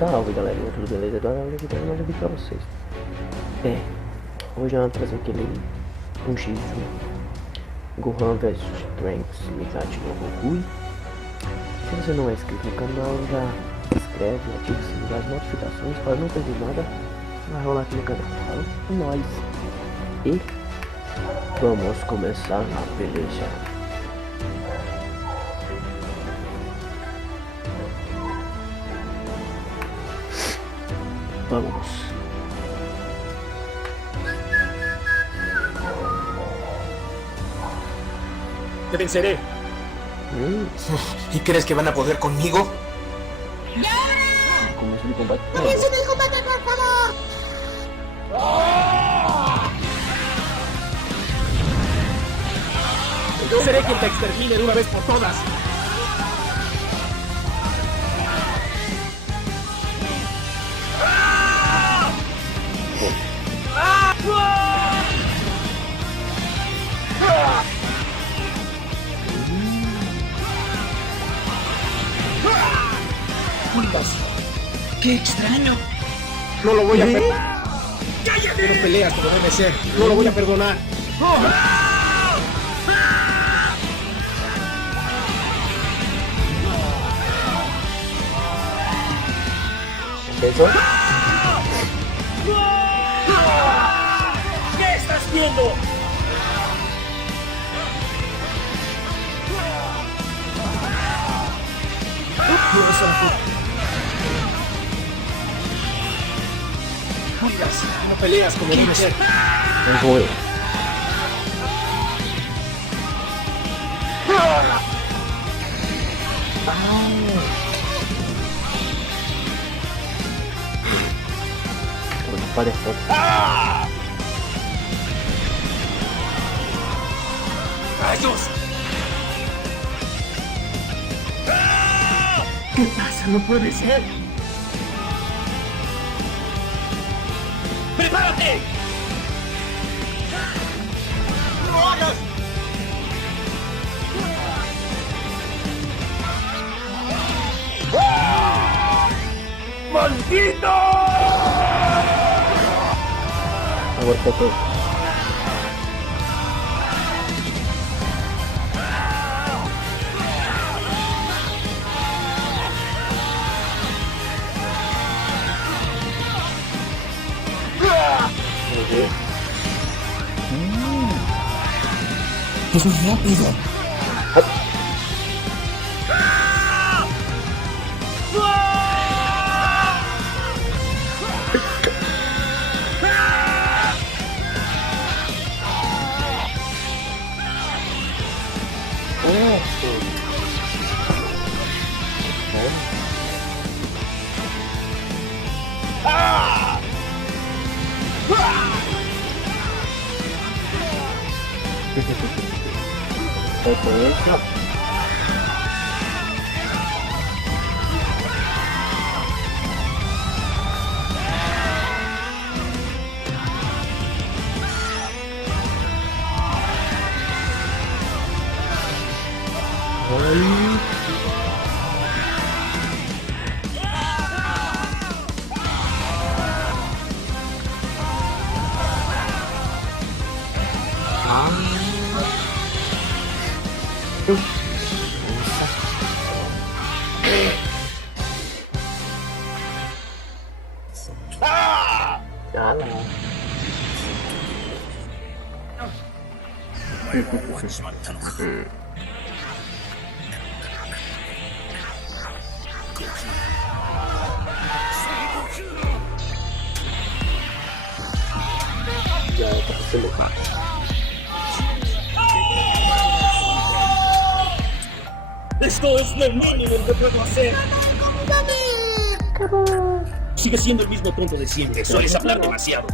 Salve galerinha, tudo beleza? Eduardo aqui trazendo mais um vídeo pra vocês. Hoje eu vou trazer aquele 1x1 Gohan vs Trunks Mizate no Goku. Se você não é inscrito no canal, já se inscreve, ativa o sininho das notificações para não perder nada vai rolar aqui no canal, tá? É nóis. E vamos começar a peleja. Vamos. Te venceré. ¿Y crees que van a poder conmigo? Comienza el combate. ¡Comiencen el combate, por favor! Yo seré quien te extermine de una vez por todas. ¡Qué extraño! No lo voy a perdonar. ¡Cállate! No peleas como debe ser. No lo voy a perdonar. ¿Empezó? ¿Qué estás viendo? No peleas como debe ser. El juego. Parece. ¡Rayos! ¿Qué pasa? No puede ser. ¡Prepárate! ¡No lo hagas! ¡Maldito! Aguanta todo. ¡Eso es rápido! Ya está haciendo fácil. Esto es lo mínimo que puedo hacer. Sigue siendo el mismo tonto de siempre. Sueles hablar demasiado.